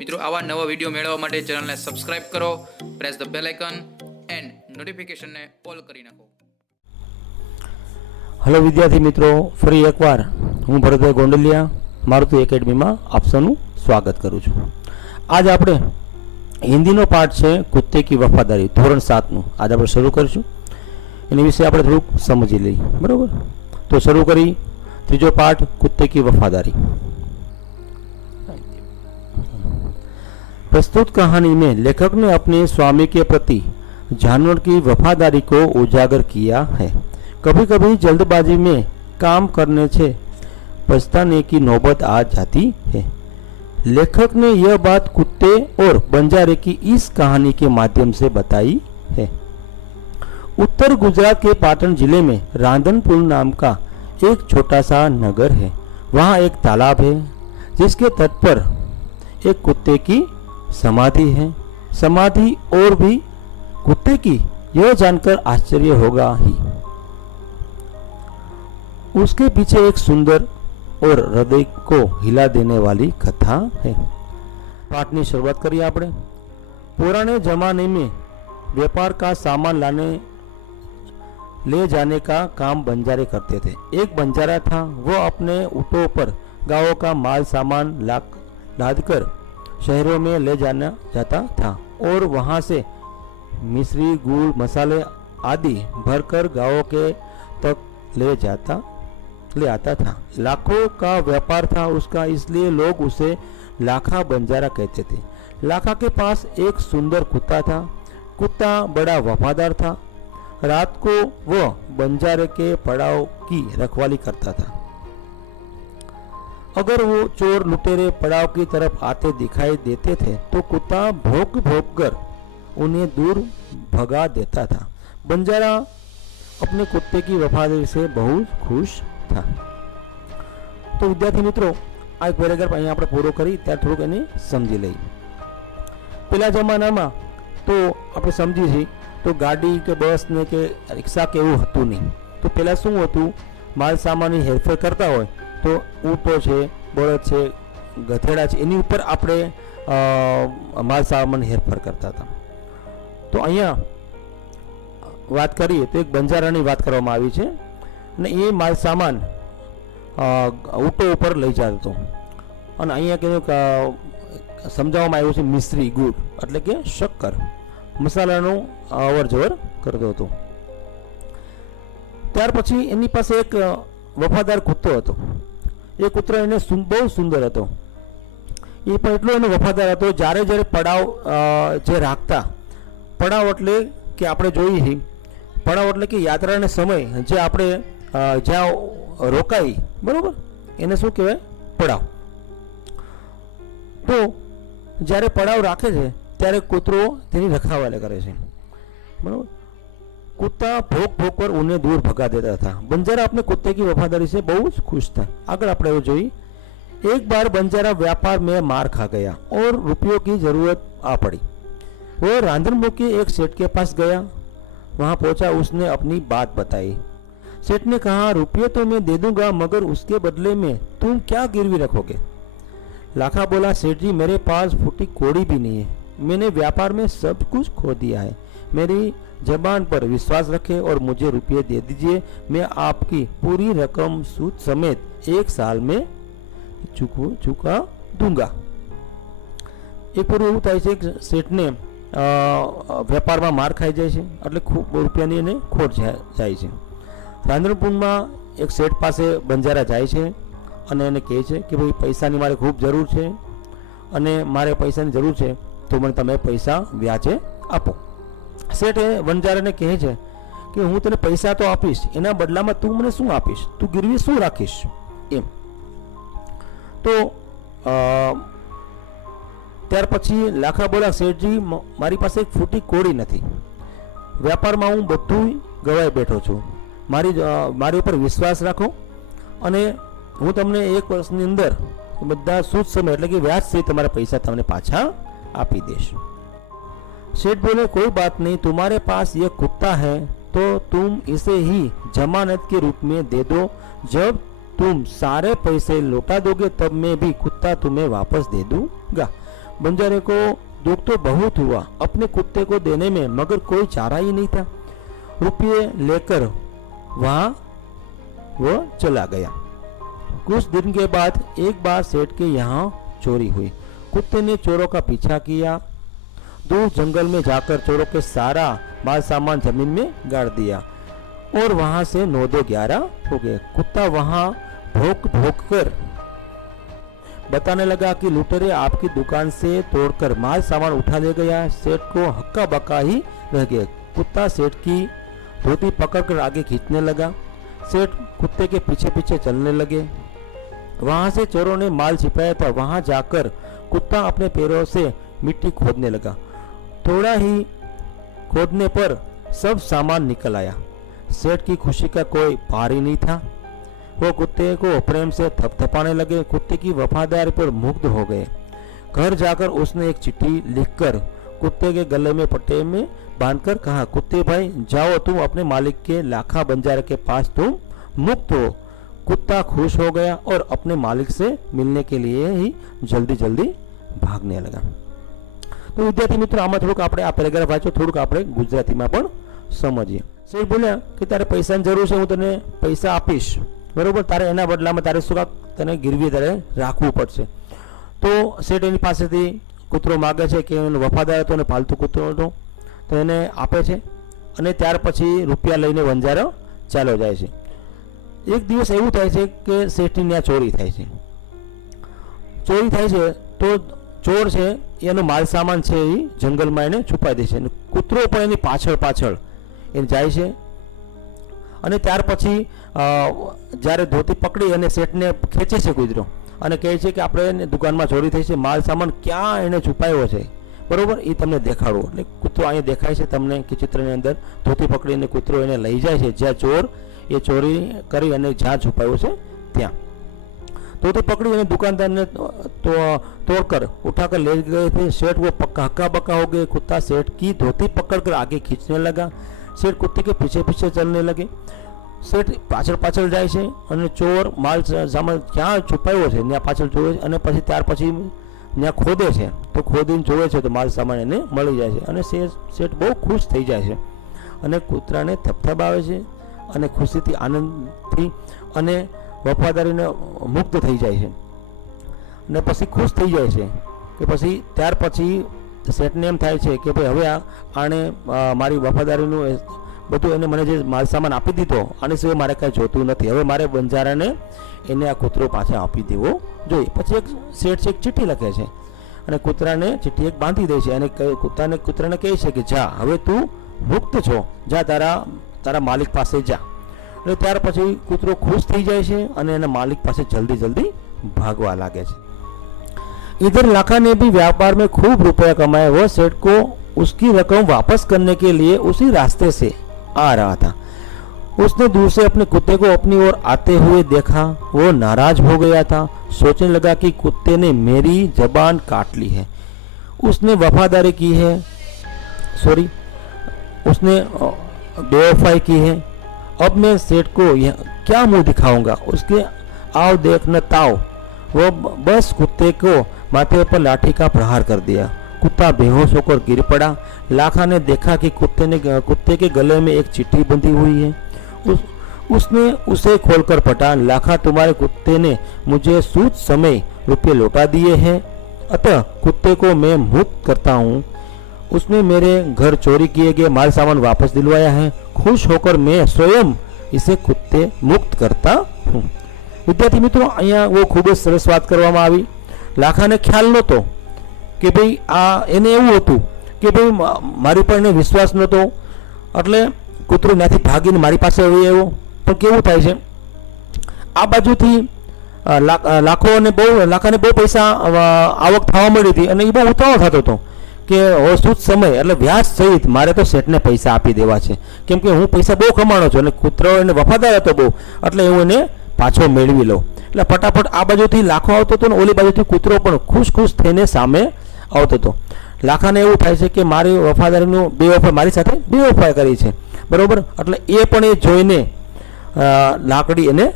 મિત્રો આવા નવા વિડીયો મેળવવા માટે ચેનલને સબસ્ક્રાઇબ કરો, press the bell icon and નોટિફિકેશનને ઓલ કરી નાખો. हेलो विद्यार्थी मित्रों, फरी एक बार हूँ भरतभाई गोंडलिया मारुति एकेडमी में आप सबनु स्वागत करूँ छूँ. आज आपणे हिंदी पाठ है कुत्ते की वफादारी धोरण 7 नु आज आप शुरू करीशुं. एनी विषय आप थोड़ुंक समझी लईए. बराबर, तो शुरू करी तीजो पाठ कुत्ते की वफादारी. प्रस्तुत कहानी में लेखक ने अपने स्वामी के प्रति जानवर की वफादारी को उजागर किया है. कभी कभी जल्दबाजी में काम करने से पछताने की नौबत आ जाती है. लेखक ने यह बात कुत्ते और बंजारे की इस कहानी के माध्यम से बताई है. उत्तर गुजरात के पाटन जिले में रांधनपुर नाम का एक छोटा सा नगर है. वहाँ एक तालाब है जिसके तट पर एक कुत्ते की समाधि है. समाधि और भी कुत्ते की, यह जानकर आश्चर्य होगा ही. उसके पीछे एक सुंदर और हृदय को हिला देने वाली कथा है. पाठ की शुरुआत करिए आपने. पुराने जमाने में व्यापार का सामान ले जाने का काम बंजारे करते थे. एक बंजारा था, वो अपने ऊँटों पर गांवों का माल सामान लादकर शहरों में ले जाता था और वहां से मिश्री, गुड़, मसाले आदि भरकर गांवों के तक ले आता था. लाखों का व्यापार था उसका, इसलिए लोग उसे लाखा बंजारा कहते थे. लाखा के पास एक सुंदर कुत्ता था. कुत्ता बड़ा वफादार था. रात को वह बंजारे के पड़ाव की रखवाली करता था. अगर वो चोर लुटेरे पड़ाव की तरफ आते दिखाई देते थे तो कुत्ता भौंक कर उन्हें दूर भगा देता था. बंजारा अपने कुत्ते की वफादारी से बहुत खुश था. तो विद्यार्थी मित्रों, आ एक पेरेग्राफ अहीं आपणे पूरो करी त्यार थोड़ुंक एने समझी लई. पेला जमानामां तो आपणे समझी छीए तो गाड़ी के बस ने के रिक्शा के एवुं हतुं नहीं. तो पेला शुं हतुं, माल सामाननी हेरफेर करता होय तो ऊँटो छे, बळद छे, गधेड़ा छे, एनी उपर आपणे माल सामान हेरफेर करता था. तो अहींया વાત કરીએ તો એક બંજારાની વાત કરવામાં આવી છે અને એ માલ સામાન ઊંટો ઉપર લઈ જતો હતો. અને અહીંયા કે સમજાવવામાં આવ્યું છે મિશ્રી, ગુડ એટલે કે શક્કર, મસાલાનું અવર જવર કરતો હતો. ત્યાર પછી એની પાસે એક વફાદાર કૂતરો હતો. એ કૂતરો એને બહુ સુંદર હતો. એ પણ એટલો એનો વફાદાર હતો, જ્યારે જ્યારે પડાવ જે રાખતા, પડાવ એટલે કે આપણે જોઈએ પડાવ એટલે કે યાત્રાનો સમય જે આપણે જ્યાં રોકાઈ, બરાબર, એને શું કહેવાય, પડાવ. તો જ્યારે પડાવ રાખે છે ત્યારે કૂતરો તેની રખવાલે કરે છે. બરાબર. कुत्ता भोग कर उन्हें दूर भगा देता था. बंजारा अपने कुत्ते की वफादारी से बहुत खुश था. आगे આપણે જોઈ. एक बार बंजारा व्यापार में मार खा गया और रुपयों की जरूरत आ पड़ी. वो रांधनपुर के एक सेठ के पास गया. वहां पहुंचा, उसने अपनी बात बताई. सेठ ने कहा, रुपये तो मैं दे दूंगा, मगर उसके बदले में तुम क्या गिरवी रखोगे? लाखा बोला, सेठ जी मेरे पास फूटी कोड़ी भी नहीं है. मैंने व्यापार में सब कुछ खो दिया है. मेरी जबान पर विश्वास रखें और मुझे रुपये दे दीजिए. मैं आपकी पूरी रकम सूद समेत 1 साल में चुका दूंगा. एक पूर्व એવું થાય છે કે શેઠને વેપારમાં માર ખાઈ જાય છે એટલે ખૂબ રૂપિયાની એને ખોટ જાય છે. રાંધનપુરમાં એક શેઠ પાસે બંજારા જાય છે અને એને કહે છે કે ભાઈ પૈસાની મારે ખૂબ જરૂર છે અને મારે પૈસાની જરૂર છે, તો મને તમે પૈસા વ્યાજે આપો. શેઠ બંજારાને કહે છે કે હું તને પૈસા તો આપીશ, એના બદલામાં તું મને શું આપીશ, તું ગીરવી શું રાખીશ એમ. તો ત્યાર પછી લાખા બોલા, શેઠજી મારી પાસે એક ફૂટી કોડી નથી. વ્યાપારમાં હું બધું ગવાઈ બેઠો છું. મારી ઉપર વિશ્વાસ રાખો અને હું તમને 1 વર્ષની અંદર બધા સૂદ સમય એટલે કે વ્યાજ સહિત તમારા પૈસા તમને પાછા આપી દઈશ. सेठ बोले, कोई बात नहीं, तुम्हारे पास ये कुत्ता है तो तुम इसे ही जमानत के रूप में दे दो. जब तुम सारे पैसे लौटा दोगे तब मैं भी कुत्ता तुम्हें वापस दे दूंगा. बंजारे को दुख तो बहुत हुआ, अपने कुत्ते को देने में, मगर कोई चारा ही नहीं था। रुपये लेकर वहां वो चला गया। कुछ दिन के बाद एक बार सेठ के यहाँ चोरी हुई। कुत्ते ने चोरों का पीछा किया, दूर जंगल में जाकर चोरों के सारा माल सामान जमीन में गाड़ दिया और वहां से 9-11 हो गए। कुत्ता वहां भौंक भौंक कर बताने लगा कि लुटेरे आपकी दुकान से तोड़कर माल सामान उठा ले गया। सेठ को हक्का बक्का ही रह गया। कुत्ता सेठ की धोती पकड़कर आगे खींचने लगा। सेठ कुत्ते के पीछे पीछे चलने लगे। वहां से चोरों ने माल छिपाया था। वहां जाकर कुत्ता अपने पैरों से मिट्टी खोदने लगा। थोड़ा ही खोदने पर सब सामान निकल आया। सेठ की खुशी का कोई पार ही नहीं था। वो कुत्ते को प्रेम से थपथपाने लगे। कुत्ते की वफादारी पर मुग्ध हो गए। घर जाकर उसने एक चिट्ठी लिखकर कुत्ते के गले में पट्टे में बांधकर कहा, कुत्ते भाई जाओ, तुम अपने मालिक के लाखा बंजारे के पास तुम मुक्त हो। कुत्ता खुश हो गया और अपने मालिक से मिलने के लिए ही जल्दी जल्दी भागने लगा। तो विद्यार्थी मित्रों, आમાં થોડુંક આપણે આ પેરેગ્રાફ વાંચો, થોડુંક આપણે ગુજરાતીમાં પણ સમજીએ। શેઠ બોલ્યા કે તારે પૈસાની જરૂર છે, હું તને પૈસા આપીશ, બરોબર, તારે એના બદલામાં તારે શું તને ગીરવી તારે રાખવું પડશે। તો શેઠ એની પાસેથી કૂતરો માગે છે કે એનો વફાદાર હતો અને પાલતુ કૂતરો હતો, તો એને આપે છે અને ત્યાર પછી રૂપિયા લઈને વંજારો ચાલ્યો જાય છે। એક દિવસ એવું થાય છે કે શેઠની ત્યાં ચોરી થાય છે। ચોરી થાય છે તો ચોર છે એનો માલ સામાન છે એ જંગલમાં એને છુપાઈ દે છે અને કૂતરો પણ એની પાછળ પાછળ એને જાય છે અને ત્યાર પછી જ્યારે ધોતી પકડી અને શેઠને ખેંચે છે કૂતરો અને કહે છે કે આપણે દુકાનમાં ચોરી થઈ છે, માલ સામાન ક્યાં એને છુપાયો છે, બરોબર, એ તમને દેખાડવું। એટલે કૂતરો અહીંયા દેખાય છે તમને કે ચિત્રની અંદર ધોતી પકડીને કૂતરો એને લઈ જાય છે જ્યાં ચોર એ ચોરી કરી અને જ્યાં છુપાયો છે ત્યાં। धोती पकड़ी और दुकानदार ने तोड़कर उठाकर ले गए थे। सेठ वो हक्का बक्का हो गए। कुत्ता सेठ की धोती पकड़कर आगे खींचने लगा। सेठ कुत्ते के पीछे पीछे चलने लगे। सेठ पाछळ पाछळ जाए छे અને ચોર માલ સામાન ક્યાં છુપાયો છે ત્યાં પાછળ જોવે છે અને પછી ત્યાર પછી ત્યાં ખોદે છે તો ખોદીને જોવે છે તો માલ સામાન એને મળી જાય છે અને સેઠ બહુ ખુશ થઈ જાય છે અને કૂતરાને થપથપાવે છે અને ખુશીથી આનંદથી અને વફાદારીને મુક્ત થઈ જાય છે અને પછી ખુશ થઈ જાય છે કે પછી ત્યાર પછી સેઠને એમ થાય છે કે ભાઈ હવે આણે મારી વફાદારીનું બધું એને મને જે માલ સામાન આપી દીધો આને સિવાય મારે કાંઈ જોતું નથી, હવે મારે બંજારાને એને આ કૂતરો પાછા આપી દેવો જોઈએ। પછી એક શેઠ એક ચિઠ્ઠી લખે છે અને કૂતરાને ચિઠ્ઠી એક બાંધી દે છે અને કૂતરાને કહે છે કે જા, હવે તું મુક્ત છો, જા તારા માલિક પાસે જા। એટલે ત્યાર પછી કૂતરો ખુશ થઈ જાય છે અને એના માલિક પાસે જલ્દી જલ્દી ભાગવા લાગે છે। इधर लाखा ने भी व्यापार में खूब रुपया कमाया। वह सेठ को उसकी रकम वापस करने के लिए उसी रास्ते से आ रहा था। उसने दूर से अपने कुत्ते को अपनी ओर आते हुए देखा। वो नाराज हो गया था। सोचने लगा कि कुत्ते ने मेरी जबान काट ली है, उसने वफादारी की है, उसने बेवफाई की है। अब मैं सेठ को क्या मुंह दिखाऊंगा। उसके आओ देख न ताओ, वो बस कुत्ते को माथे पर लाठी का प्रहार कर दिया। कुत्ता बेहोश होकर गिर पड़ा। लाखा ने देखा कि कुत्ते के गले में एक चिट्ठी बंधी हुई है। उसने उसे खोलकर पढ़ा। लाखा, तुम्हारे कुत्ते ने मुझे सूद समय रुपये लौटा दिए हैं, अतः कुत्ते को मैं मुक्त करता हूँ। उसने मेरे घर चोरी किए गए माल सामान वापस दिलवाया है। खुश होकर मैं स्वयं इसे कुत्ते मुक्त करता हूँ। विद्यार्थी मित्रों, अहींया वो खूब ज सरस वात करवामां आवी। लाखाने ख्याल नहोतो के भाई आ एने एवुं हतुं के भाई मारी पर एने विश्वास नहोतो એટલે કૂતરો ત્યાંથી ભાગીને મારી પાસે આવી આવ્યો। પણ કેવું થાય છે, આ બાજુથી લાખાને બહુ પૈસા આવક થવા મળી હતી અને એ બહુ ઉતાવળ થતો હતો કે હવે શું સમય એટલે વ્યાજ સહિત મારે તો શેઠને પૈસા આપી દેવા છે, કેમ કે હું પૈસા બહુ કમાણો છું અને કૂતરો એને વફાદાર હતો બહુ, એટલે હું એને પાછો મેળવી લઉં। એટલે ફટાફટ આ બાજુથી લાખો આવતો હતો ને ઓલી બાજુથી કૂતરો પણ ખુશ થઈને સામે આવતો હતો। લાખાને એવું થાય છે કે મારી વફાદારીનું બેવફાઈ મારી સાથે બેવફાઈ કરી છે, બરોબર, એટલે એ પણ એ જોઈને લાકડી એને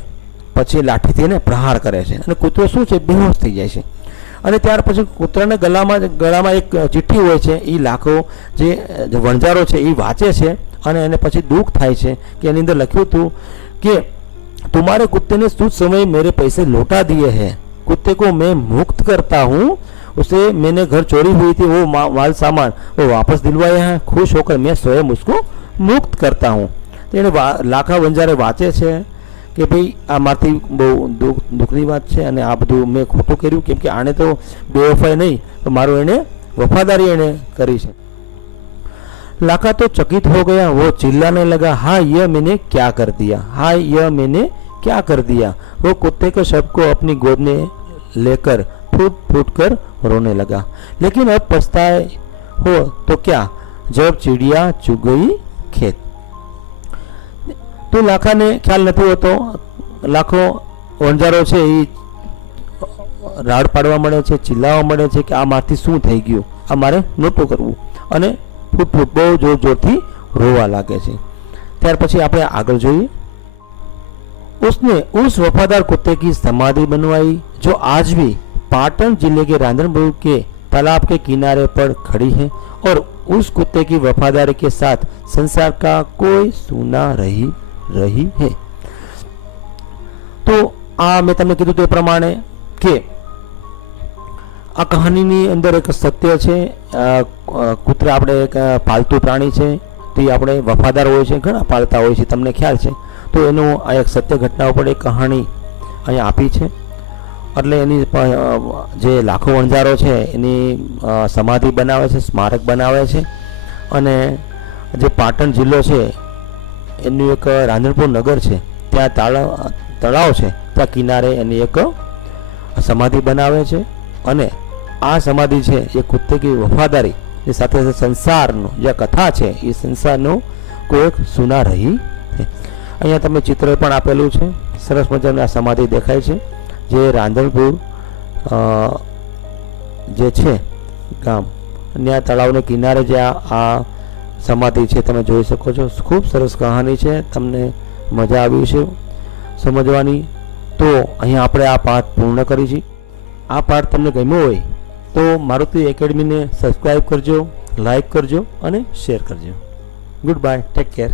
પછી લાઠીથી એને પ્રહાર કરે છે અને કૂતરો શું છે, બેહોશ થઈ જાય છે અને ત્યાર પછી કૂતરાના ગળામાં એક ચિઠ્ઠી હોય છે. એ લાખો જે વણજારો છે એ વાંચે છે અને એને પછી દુઃખ થાય છે કે એની અંદર લખ્યું હતું કે तुम्हारे कुत्ते ने कुछ समय मेरे पैसे लौटा दिए हैं. कुत्ते को मैं मुक्त करता हूँ. उसे मैंने घर चोरी हुई थी वो माल सामान वो वापस दिलवाया है. खुश होकर मैं स्वयं उसको मुक्त करता हूँ. तो એને લાખા વંજારે વાંચે છે કે ભાઈ આ મારથી બહુ દુઃખની વાત છે અને આ બધું મેં ખોટું કર્યું, કેમ કે આને તો બેવફાઈ નહીં તો મારું એને વફાદારી એને કરી છે. लाखा तो चकित हो गया. वो चिल्लाने लगा, हाँ यह मैंने क्या कर दिया, हाँ यह मैंने क्या कर दिया. वो कुत्ते के शव को अपनी गोद में लेकर फूट फूट कर रोने लगा. लेकिन अब पछताए हो तो क्या, जब चिड़िया चुग गई खेत. तो લાખાને ખ્યાલ નથી હોતો. લાખો વણજારો છે એ રાડ પાડવા મળે છે, ચિલ્લાવવા મળે છે કે આ મારથી શું થઈ ગયું, આ મારે નહોતું કરવું, અને ફૂટ ફૂટ બહુ જોર જોરથી રોવા લાગે છે. ત્યાર પછી આપણે આગળ જોઈએ. उसने उस वफादार कुत्ते की समाधि बनवाई जो आज भी पाटन जिले के रांधनपुर के तालाब के किनारे पर खड़ी है और उस कुत्ते की वफादारी के साथ संसार का कोई सुना रही है. તો આ મેં તમને કીધું તે પ્રમાણે કે આ કહાનીની અંદર એક સત્ય છે. કૂતરા આપણે એક પાલતુ પ્રાણી છે, તે આપણે વફાદાર હોય છે, ઘણા પાળતા હોય છે, તમને ખ્યાલ છે. તો એનું આ એક સત્ય ઘટના ઉપર એક કહાણી અહીંયા આપી છે. એટલે એની જે લાખો વણજારો છે એની સમાધિ બનાવે છે, સ્મારક બનાવે છે. અને જે પાટણ જિલ્લો છે એનું એક રાંધણપુર નગર છે, ત્યાં તળાવ છે, ત્યાં કિનારે એની એક સમાધિ બનાવે છે. અને આ સમાધિ છે એ કુત્તે કી વફાદારી એ સાથે સાથે સંસારનો જે કથા છે એ સંસારનો કોઈ એક સુના રહી છે. અહીંયા તમે ચિત્ર પણ આપેલું છે, સરસ મજાની આ સમાધિ દેખાય છે, જે રાંધણપુર જે છે ગામ, ત્યાં તળાવને કિનારે જે આ સમાધિ છે તમે જોઈ શકો છો. ખૂબ સરસ કહાની છે, તમને મજા આવી છે સમજવાની. તો અહીંયા આપણે આ પાઠ પૂર્ણ કરી છે. આ પાઠ તમને ગમ્યો હોય તો મારુતિ એકેડમીને સબસ્ક્રાઈબ કરજો, લાઈક કરજો અને શેર કરજો. Good bye, take care.